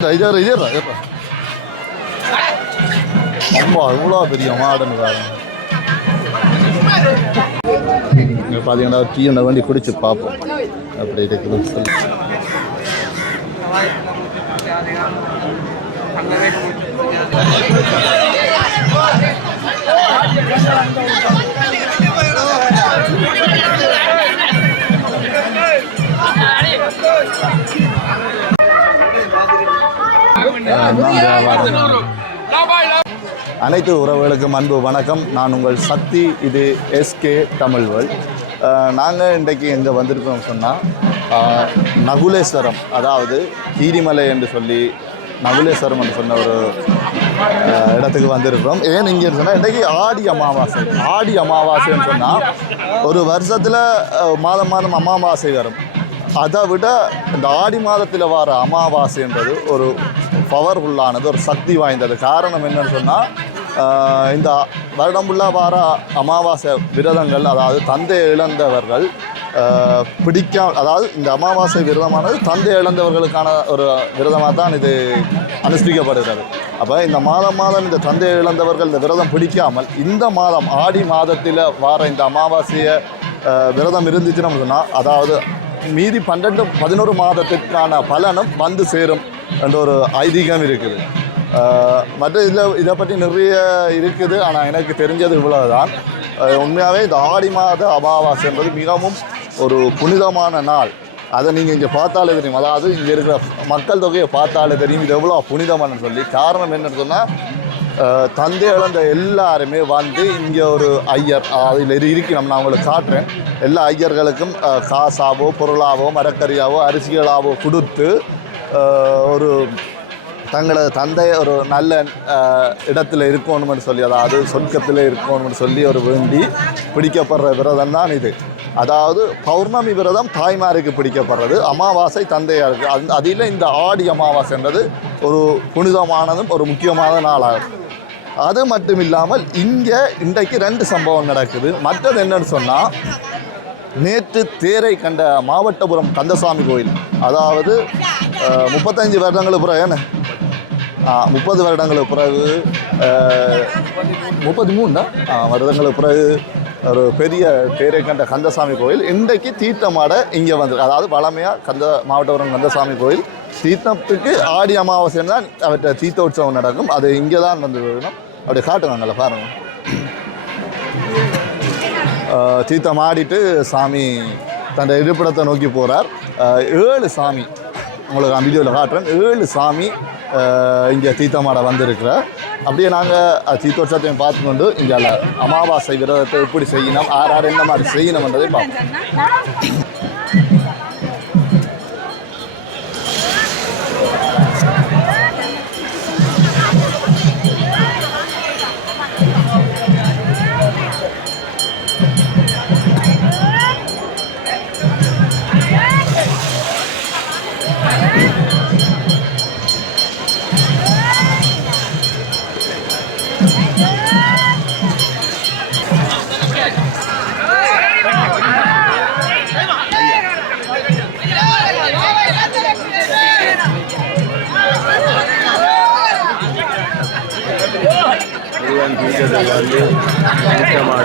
அம்மா இவ்வளோ பெரிய மாடுன்னு பாருங்க. பார்த்தீங்கன்னா டீ ஒன்றை வண்டி குடிச்சு பார்ப்போம் அப்படி இருக்குதுன்னு சொல்லி. அனைத்து உறவுகளுக்கும் அன்பு வணக்கம். நான் உங்கள் சக்தி. இது எஸ்கே தமிழ் வேர்ல்ட். நாங்கள் இன்றைக்கு எங்கே வந்திருக்கோம் சொன்னால் நகுலேஸ்வரம், அதாவது கீரிமலை என்று சொல்லி நகுலேஸ்வரம் என்று சொன்ன ஒரு இடத்துக்கு வந்திருக்கிறோம். ஏன் இங்கே சொன்னால் இன்றைக்கி ஆடி அமாவாசை. ஆடி அமாவாசைன்னு சொன்னால் ஒரு வருஷத்தில் மாதம் மாதம் அமாவாசை வரும். அதை விட இந்த ஆடி மாதத்தில் வர அமாவாசைன்றது ஒரு பவர்ஃபுல்லானது, ஒரு சக்தி வாய்ந்தது. காரணம் என்னன்னு சொன்னால் இந்த வருடம் ஃபுல்லாக வர அமாவாசை விரதங்கள், அதாவது தந்தை இழந்தவர்கள் அதாவது இந்த அமாவாசை விரதமானது தந்தை இழந்தவர்களுக்கான ஒரு விரதமாக தான் இது அனுஷ்டிக்கப்படுகிறது. அப்போ இந்த மாதம் இந்த தந்தை இழந்தவர்கள் இந்த விரதம் பிடிக்காமல் இந்த மாதம் ஆடி மாதத்தில் வர இந்த அமாவாசையை விரதம் இருந்துச்சுன்னு சொன்னால், அதாவது மீதி 12-11 மாதத்திற்கான பலனும் வந்து சேரும் என்ற ஒரு ஐதீகம் இருக்குது. மற்ற இதை பற்றி நிறைய இருக்குது. ஆனால் எனக்கு தெரிஞ்சது இவ்வளவு தான். உண்மையாகவே இந்த ஆடி மாத அமாவாசை என்பது மிகவும் ஒரு புனிதமான நாள். அதை நீங்கள் இங்கே பார்த்தாலே தெரியும். அதாவது இங்கே இருக்கிற மக்கள் தொகையை பார்த்தாலே தெரியும் இது எவ்வளோ புனிதமானு சொல்லி. காரணம் என்னன்னு சொன்னால், தந்தை இழந்த எல்லாருமே வந்து இங்கே ஒரு ஐயர், அதில் இருக்கணும், நான் உங்களுக்கு காட்டுறேன். எல்லா ஐயர்களுக்கும் காசாவோ பொருளாவோ மரக்கறியாவோ அரிசிகளாவோ கொடுத்து ஒரு தங்களது தந்தை ஒரு நல்ல இடத்துல இருக்கணும்னு சொல்லி, அதாவது சொர்க்கத்தில் இருக்கணும்னு சொல்லி ஒரு வேண்டி பிடிக்கப்படுற விரதம் தான் இது. அதாவது பௌர்ணமி விரதம் தாய்மாருக்கு பிடிக்கப்படுறது, அமாவாசை தந்தையாருக்கு. அதில் இந்த ஆடி அமாவாசைன்றது ஒரு புனிதமானதும் ஒரு முக்கியமான நாளாகும். அது மட்டும் இல்லாமல் இங்கே இன்றைக்கு 2 சம்பவம் நடக்குது. மற்றது என்னன்னு சொன்னால், நேற்று தேரை கண்ட மாவட்டபுரம் கந்தசாமி கோயில், அதாவது 35 வருடங்களுக்கு பிறகு, என்ன 30 வருடங்களுக்கு பிறகு 33 வருடங்களுக்கு பிறகு ஒரு பெரிய தேரை கண்ட கந்தசாமி கோயில் இன்றைக்கு தீர்த்தமாட இங்கே வந்து, அதாவது வளமையாக மாவட்டபுரம் கந்தசாமி கோயில் தீர்த்தத்துக்கு ஆடி அமாவாசைன்னு தான் அவற்றை தீர்த்த உற்சவம் நடக்கும். அது இங்கே தான் வந்து வேணும். அப்படி காட்டுவாங்கல்ல பாருங்கள். தீர்த்தம் ஆடிட்டு சாமி தன் இருப்பிடத்தை நோக்கி போகிறார். 7 சாமி உங்களுக்கு நான் வீடியோவில் காட்டுறேன். 7 சாமி இங்கே தீர்த்தமாட வந்திருக்கிறார். அப்படியே நாங்கள் தீர்த்தோற்சவத்தையும் பார்த்துக்கொண்டு இங்கே அமாவாசை விரதத்தை எப்படி செய்யணும், யார் என்ன மாதிரி செய்யணும்ன்றதை பார்ப்போம்.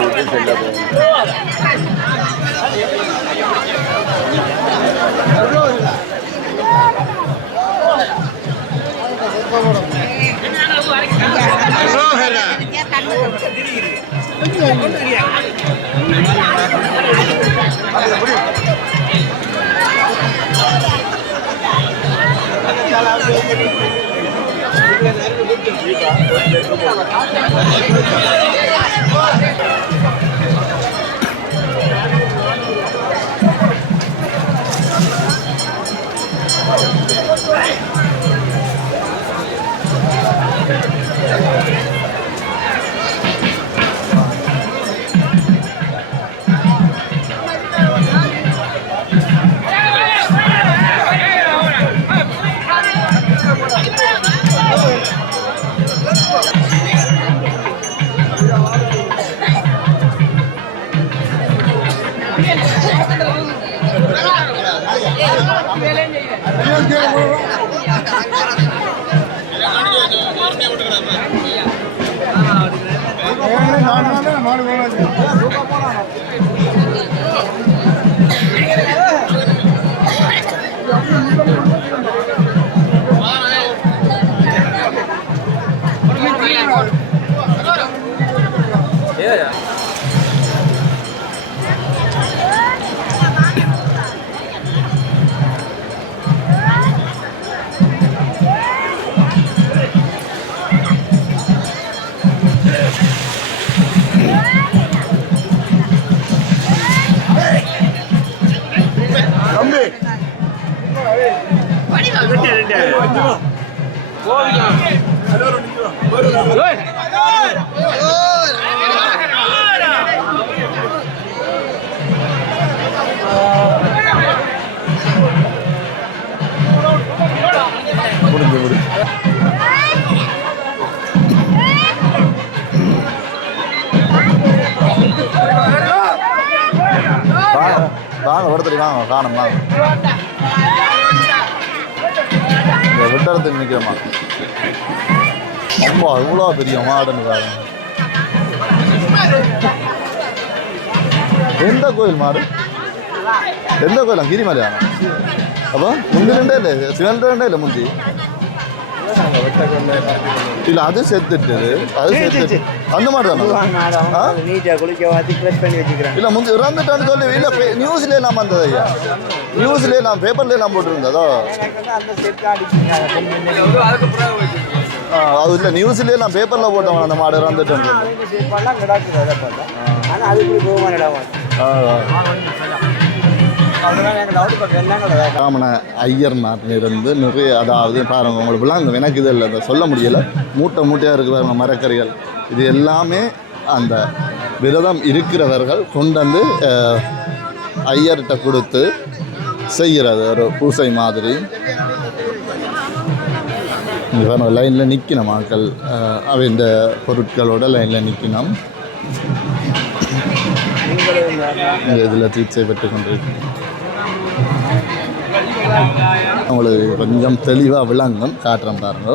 ಮಾಡಿದ್ದು வாங்க ஒருத்தர் வாங்க காணும் வாங்க விட்டடத்துக்கு நிற்கிறோமா அம்மா இவ்வளோ பெரிய மாடுன்னு பாருங்க. எந்த கோயில் மாடு எந்த கோயிலா கிரிமலையா? அப்போ முந்தி ரெண்டே இல்லை சிவன் ரெண்டே இல்லை முந்தி இல்லை அது செத்துட்டு அது செத்துட்டு அந்த மாதிரி தானே இல்லை முந்தி இறந்துட்டான்னு சொல்லி இல்லை நியூஸ்ல எல்லாம் வந்தது ஐயா நியூஸ்ல எல்லாம் பேப்பர்ல எல்லாம் போட்டுருந்ததோ அது இல்லை நியூஸ்ல எல்லாம் பேப்பர்ல போட்டவங்க அந்த மாடு இறந்துட்டேன்னு ராமன ஐயர் நாட்டிலிருந்து நிறைய அதாவது பாருங்க உங்களுக்கு விளாங்க எனக்கு இது இல்லை சொல்ல முடியலை மூட்டை மூட்டையாக இருக்கிற மரக்கறிகள் இது எல்லாமே அந்த விரதம் இருக்கிறவர்கள் கொண்டு வந்து ஐயர்கிட்ட கொடுத்து செய்கிறது ஒரு பூசை மாதிரி. லைனில் நிற்கணும் ஆட்கள் அவை இந்த பொருட்களோட லைனில் நிற்கணும். இதில் தீட்சை பெற்று கொண்டிருக்கு உங்களுக்கு கொஞ்சம் தெளிவாக விளங்கும் காட்டுறேன் பாருங்க.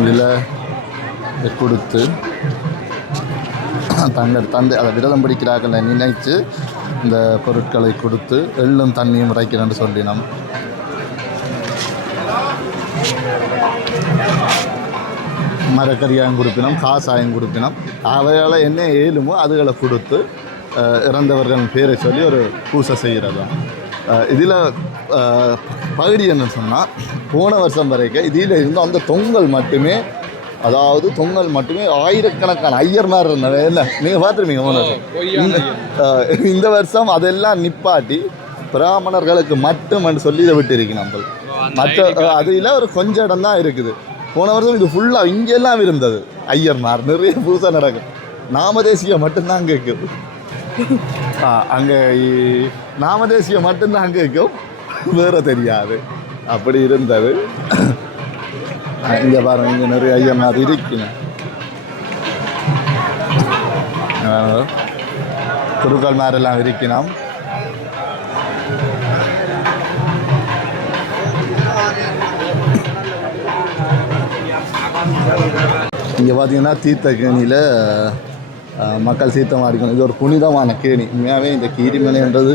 இதில் கொடுத்து தங்கள் தந்தை அதை விரதம் பிடிக்கிறார்கள் நினைத்து இந்த பொருட்களை கொடுத்து எள்ளும் தண்ணியும் உரைக்கிறேன்னு சொல்லினோம். மரக்கறியாயும் கொடுப்பினோம் காசாயம் கொடுப்பினோம் அவையால் என்ன ஏழுமோ அதுகளை கொடுத்து இறந்தவர்கள் பேரை சொல்லி ஒரு பூசை செய்கிறது. இதில் பகுதி என்ன சொன்னால் போன வருஷம் வரைக்கும் இதில் இருந்த அந்த தொங்கல் மட்டுமே அதாவது தொங்கல் மட்டுமே ஆயிரக்கணக்கான ஐயர்மார் இருந்தவன் இல்லை நீங்கள் பார்த்துருப்பீங்க போன வருஷம். இந்த வருஷம் அதெல்லாம் நிப்பாட்டி பிராமணர்களுக்கு மட்டும் சொல்லி இதை விட்டு இருக்கு நம்ம மற்ற அதில் ஒரு கொஞ்சம் இடம் தான் இருக்குது. போன வருஷம் இது ஃபுல்லாக இங்கெல்லாம் இருந்தது ஐயர்மார் நிறைய பூசை நடக்கும். நாமதேசியம் மட்டும்தான் அங்கே இருக்குது அங்கே நாமதேசியம் மட்டும்தான் அங்கே இருக்கும் வேறு தெரியாது அப்படி இருந்தது. இங்கே பாருங்க இங்கே நிறைய ஐயர்மார் இருக்கணும். குருக்கள் மாரெல்லாம் இருக்கணும். இங்கே பார்த்தீங்கன்னா தீர்த்தக்கேணியில் மக்கள் தீர்த்தமாக இருக்கணும். இது ஒரு புனிதமான கேணி. உண்மையாகவே இந்த கீரிமலைன்றது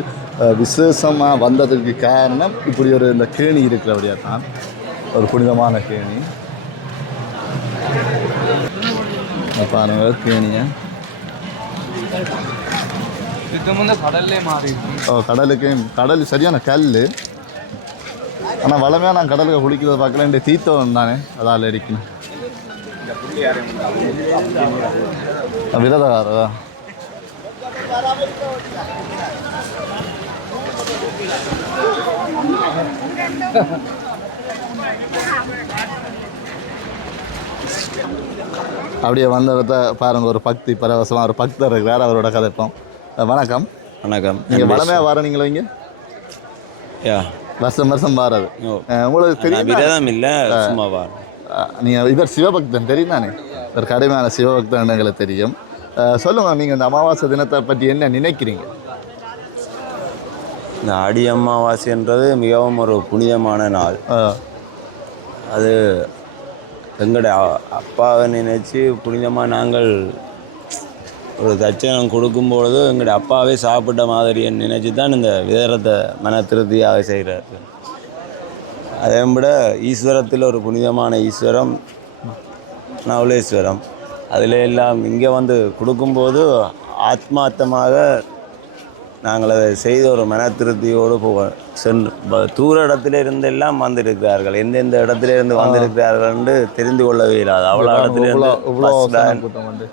விசேஷமாக வந்ததுக்கு காரணம் இப்படி ஒரு இந்த கேணி இருக்கிறபடியாக தான் ஒரு புனிதமான கேணி. பாருங்க கேணியை கடலுக்கு கடல் சரியான கல். ஆனால் வளமையாக நான் கடலுக்கு குளிக்கிறத பார்க்கல இந்த தீர்த்தம் தானே அதால் அடிக்கணும் விரதகாரதா. அப்படியே வந்தவர்கிட்ட பாருங்க ஒரு பக்தி பரவசமாக ஒரு பக்தர் இருக்கிறார் அவரோட கதைப்போம். வணக்கம். வணக்கம். நீங்கள் வளமையாக வர நீங்களோ இங்கே வருஷம் வருஷம் வாரது உங்களுக்கு தெரியும் விரதம் இல்லை சும்மா வர நீங்கள் இவர் சிவபக்தன் தெரியும் தானே ஒரு கடுமையான சிவபக்தன் எங்களுக்கு தெரியும். சொல்லுங்கள் நீங்கள் இந்த அமாவாசை தினத்தை பற்றி என்ன நினைக்கிறீங்க? இந்த ஆடி அமாவாசைன்றது மிகவும் ஒரு புனிதமான நாள். அது எங்களுடைய அப்பாவை நினைச்சு புனிதமாக நாங்கள் ஒரு தட்சணம் கொடுக்கும்பொழுது எங்களுடைய அப்பாவே சாப்பிட்ட மாதிரியை நினைச்சு தான் இந்த விதரத்தை மன திருப்தியாக செய்கிறார்கள். அதை விட ஈஸ்வரத்தில் ஒரு புனிதமான ஈஸ்வரம் நவலேஸ்வரம். அதில் எல்லாம் இங்கே வந்து கொடுக்கும்போது ஆத்மார்த்தமாக நாங்கள் அதை செய்த ஒரு மன திருப்தியோடு தூர இடத்துல இருந்து எல்லாம் வந்திருக்கிறார்கள். எந்தெந்த இடத்துல இருந்து வந்திருக்கிறார்கள் என்று தெரிந்து கொள்ளவே இல்லாது. அவ்வளோ இடத்துல இருந்து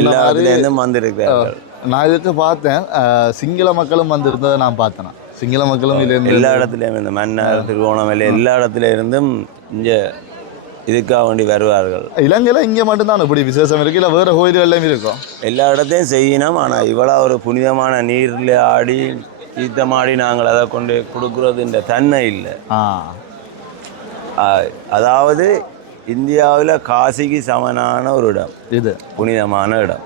எல்லா இடத்துலேருந்தும் வந்திருக்கிறார்கள். நான் இதுக்கு பார்த்தேன், சிங்கள மக்களும் வந்திருந்ததை நான் பார்த்தேன். சிங்கள மக்களும் எல்லா இடத்துலையும் இந்த மன்னர் திருவோணமலை எல்லா இடத்துல இருந்தும் இங்கே இதுக்காக வேண்டி வருவார்கள். இலங்கையில் இங்கே மட்டும்தான் இப்படி விசேஷம் இருக்குது, இல்லை வேறு கோயில்கள்லையும் இருக்கும்? எல்லா இடத்தையும் செய்யணும். ஆனால் இவ்வளோ ஒரு புனிதமான நீரில் ஆடி தீர்த்தமாடி நாங்கள் அதை கொண்டு கொடுக்குறதுன்ற தன்மை இல்லை. அதாவது இந்தியாவில் காசிக்கு சமனான ஒரு இடம் இது, புனிதமான இடம்.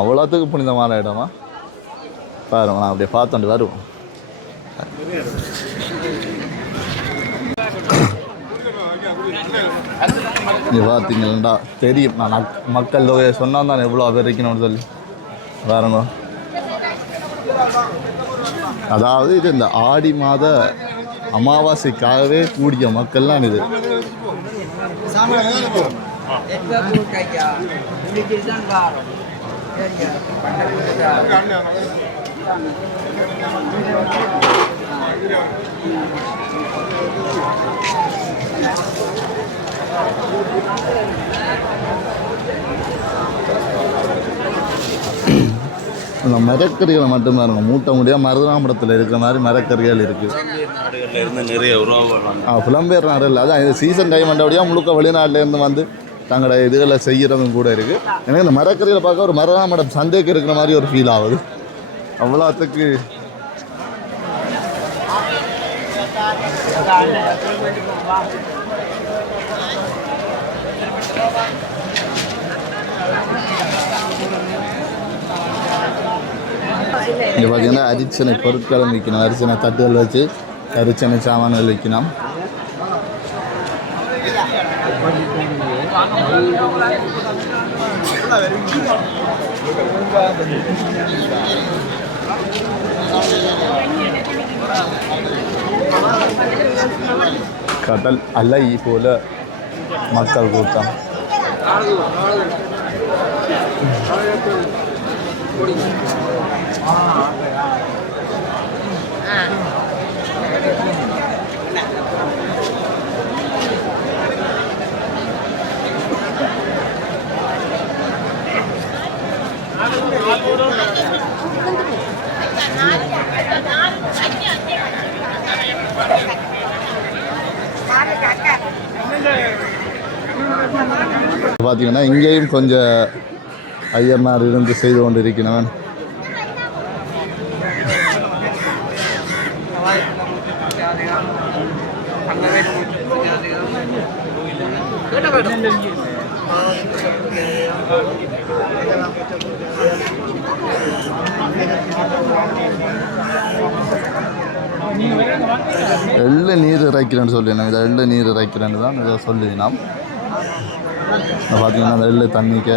அவ்வளோத்துக்கு புனிதமான இடமா பாருங்க. நான் அப்படியே பார்த்துட்டு வருவோம். நீ பார்த்தீங்களா தெரியும், நான் மக்கள் தொகையை சொன்னால் தான் எவ்வளோ பேர் இருக்கணும்னு சொல்லி பாருங்க. அதாவது இது இந்த ஆடி மாத அமாவாசைக்காகவே கூடிய மக்கள்லாம் இது. இந்த மரக்கறிகளை மட்டும்தான் இருக்கும், மூட்டை முடியாது. மருதநாமடத்தில் இருக்கிற மாதிரி மரக்கறிகள் இருக்குது. நிறைய உறவுகள் புலம்பெயர் நாடுகள், அதான் இது சீசன் டைம் வந்தபடியாக முழுக்க வெளிநாட்டிலேருந்து வந்து தங்களோட இதுகளை செய்கிறதும் கூட இருக்குது. எனக்கு இந்த மரக்கறிகளை பார்க்க ஒரு மருதநாமடம் சந்தைக்கு இருக்கிற மாதிரி ஒரு ஃபீல் ஆகுது. அவ்வளோத்துக்கு இங்கே பார்த்தீங்கன்னா அரிச்சனை பொருட்களும் விற்கணும். அரிச்சனை தட்டுகள் வச்சு அரிச்சனை சாமான்கள் விற்கணும். கடல் அலை போல மக்கள் கூட்டம். பார்த்தீங்கன்னா இங்கேயும் கொஞ்சம் ஐயர்மார் இருந்து செய்து கொண்டு இருக்கிறவன். எள்ள நீர் இறைக்கிறேன்னு சொல்லிடணும். இதை எள்ள நீர் இறைக்கிறேன்னு தான் இதை சொல்லிடணும். பார்த்தீங்கன்னா அந்த எள்ளு தண்ணிக்க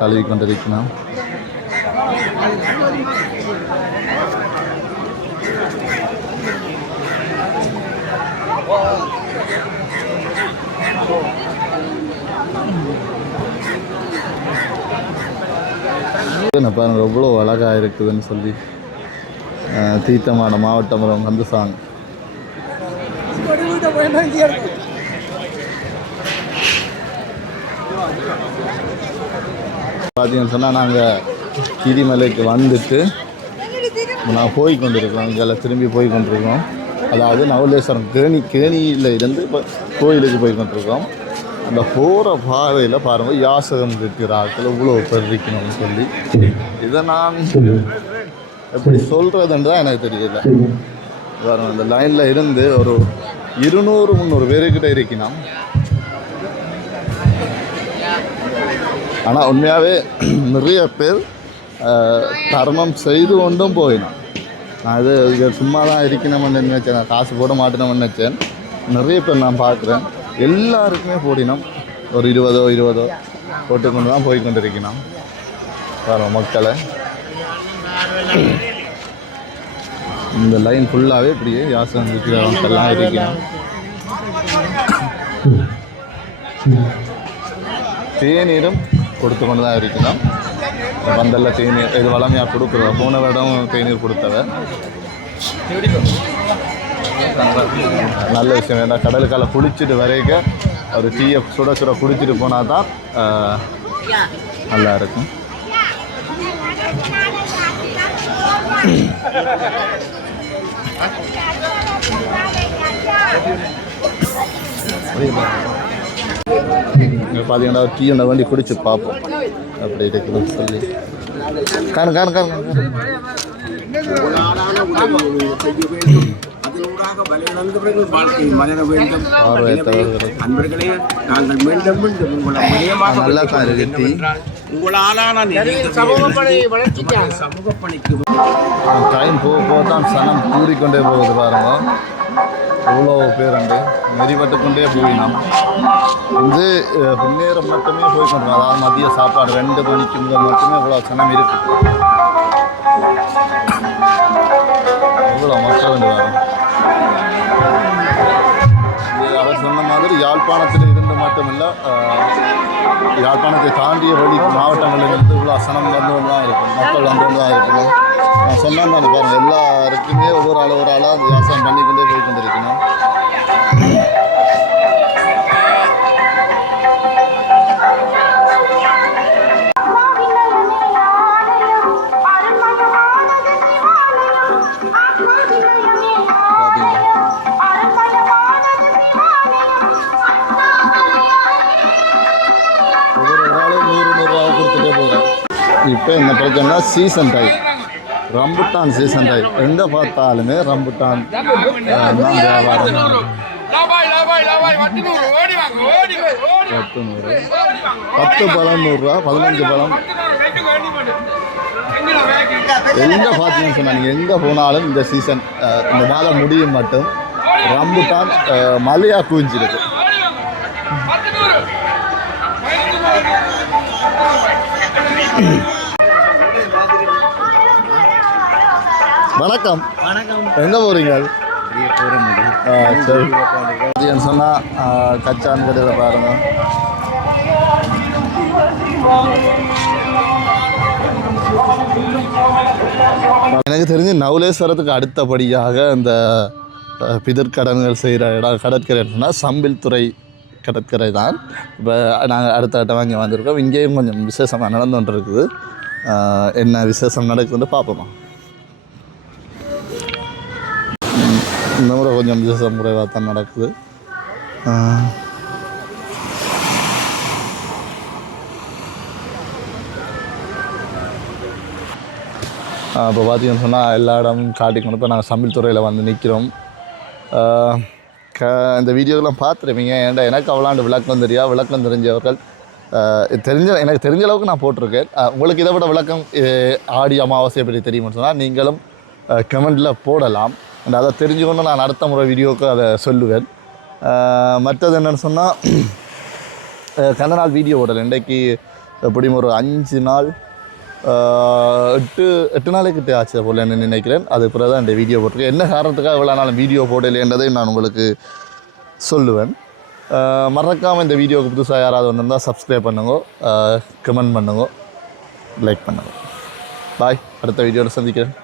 கழுவி கொண்டிருக்கணும். பாருங்க எவ்வளோ அழகாக இருக்குதுன்னு சொல்லி தீர்த்தமான மாவட்டம் வந்து சாங். பார்த்தீங்கன்னு சொன்னால் நாங்கள் கிரிமலைக்கு வந்துட்டு நான் போய் கொண்டிருக்கோம். இங்கே திரும்பி போய் கொண்டிருக்கோம். அதாவது நவலேஸ்வரம் கேணியில் இருந்து இப்போ கோயிலுக்கு போய் கொண்டிருக்கோம். அந்த போகிற பாதையில் பாருங்கள் யாசகம் இருக்கிறார்கள் இவ்வளோ பேர் இருக்கணும்னு சொல்லி. இதை நான் எப்படி சொல்கிறதுன்னு தான் எனக்கு தெரியல. பாருங்கள் அந்த லைனில் இருந்து ஒரு 200-300 பேருக்கிட்ட இருக்கணும். ஆனால் உண்மையாகவே நிறைய பேர் தர்மம் செய்து கொண்டும் போயினோம். நான் இது சும்மா தான் இருக்கணும்னு நினச்சேன், நான் காசு போட மாட்டேனோம்னு நினச்சேன். நிறைய பேர் நான் பார்க்குறேன் எல்லாருக்குமே போடினோம். ஒரு 20 போட்டுக்கொண்டு தான் போய் கொண்டிருக்கணும் வர மக்களை. இந்த லைன் ஃபுல்லாகவே இப்படியே யாசகம் இருக்கிறவங்கெல்லாம் இருக்கணும். தேநீரும் கொடுத்து கொண்டு தான் இருக்கணும். பந்தல்ல தேநீர் இது வளமையாக கொடுக்குறவ, போன வருடம் தேநீர் கொடுத்தவ நல்ல விஷயம். ஏன்னா கடலுக்கால குளிச்சுட்டு வரைக்க ஒரு டீயை சுட சுட குடிச்சிட்டு போனால் தான் நல்லா இருக்கும். பார்த்தீங்கன்னா டீ ஒன்றை வண்டி குடிச்சு பார்ப்போம் அப்படி இருக்குதுன்னு சொல்லி. காணு காணு காணு நல்லா தான் இருக்கு டீ. டைம் போக போக தான் சனம் கூறிக்கொண்டே போகுது பாருங்க. எவ்வளோ பேர் உண்டு மெரிவட்டு கொண்டே போயினோம். இது பின்னேரம் மட்டுமே போய்கொண்டிருக்கோம். அதாவது மதிய சாப்பாடு 2 மணிக்கு முதல் மட்டுமே இவ்வளோ சனம் இருக்கு. எவ்வளோ மக்கள் வந்து வரும். அவர் சொன்ன மாதிரி யாழ்ப்பாணத்தில் இருந்து மட்டுமில்லை, யாழ்ப்பாணத்தை தாண்டிய வழி மாவட்டங்களிலிருந்து இவ்வளோ சனம் வந்து தான் இருக்கும், மக்கள் வந்து தான் இருக்கணும். நான் சொன்னேன் தானே பாருங்கள், எல்லாருக்குமே ஒவ்வொரு ஆளாக அந்த விவசாயம் பண்ணிக்கொண்டே போய் கொண்டிருக்கணும். இப்போ இந்த பிரச்சனை season time, rambutan season time. எங்கே பார்த்தாலுமே ரம்புட்டான் தான் வியாபாரம். 10 பழம் 100 ரூபா, 15 பழம். எங்கே பார்த்தீங்கன்னு சொன்னால் நீங்கள் எங்கே போனாலும் இந்த சீசன் இந்த மாதம் முடியும் மட்டும் ரம்புட்டான் மலையாக குவிஞ்சிருக்கு. வணக்கம். எங்கே போகிறீங்க? சரி சொன்னால் கச்சான் கடையில் பாருங்க. எனக்கு தெரிஞ்சு நவுலேஸ்வரத்துக்கு அடுத்தபடியாக இந்த பிதற்கடன்கள் செய்கிற இடம் கடற்கரைன்னா சம்பில்துறை கடற்கரை தான். இப்போ நாங்கள் அடுத்த கட்டமாக இங்கே வந்திருக்கோம். இங்கேயும் கொஞ்சம் விசேஷமாக நடந்து கொண்டு இருக்குது. என்ன விசேஷம் நடக்குதுன்னு பார்ப்போமா. இந்த முறை கொஞ்சம் விசேஷம் குறைவாக தான் நடக்குது. இப்போ பார்த்தீங்கன்னு சொன்னால் எல்லா இடமும் காட்டிக்கணும். இப்போ நாங்கள் சம்பில்துறையில் வந்து நிற்கிறோம். இந்த வீடியோலாம் பார்த்துருப்பீங்க. ஏன்டா எனக்கு அவ்வளோண்டு விளக்கம் விளக்கம் தெரிஞ்சவர்கள் எனக்கு தெரிஞ்ச அளவுக்கு நான் போட்டிருக்கேன். உங்களுக்கு இதை விட விளக்கம் ஆடி அமாவாசையை பற்றி தெரியும்னு சொன்னால் நீங்களும் கமெண்டில் போடலாம். அண்ட் அதை தெரிஞ்சுக்கொண்டு நான் அடுத்த முறை வீடியோவுக்கு அதை சொல்லுவேன். மற்றது என்னென்னு சொன்னால் கண்ட நாள் வீடியோ போடலை. இன்றைக்கு எப்படியும் ஒரு 5 நாள் 8 நாளைக்கிட்ட ஆச்சு போல் என்ன நினைக்கிறேன். அது பிறகு தான் இந்த வீடியோ போட்டிருக்கேன். என்ன காரணத்துக்காக இவ்வளோ நாள் வீடியோ போடலைன்றதையும் நான் உங்களுக்கு சொல்லுவேன். மறக்காமல் இந்த வீடியோவுக்கு புதுசாக யாராவது வந்திருந்தால் சப்ஸ்கிரைப் பண்ணுங்க, கமெண்ட் பண்ணுங்க, லைக் பண்ணுங்க. பாய். அடுத்த வீடியோவில் சந்திக்கிறேன்.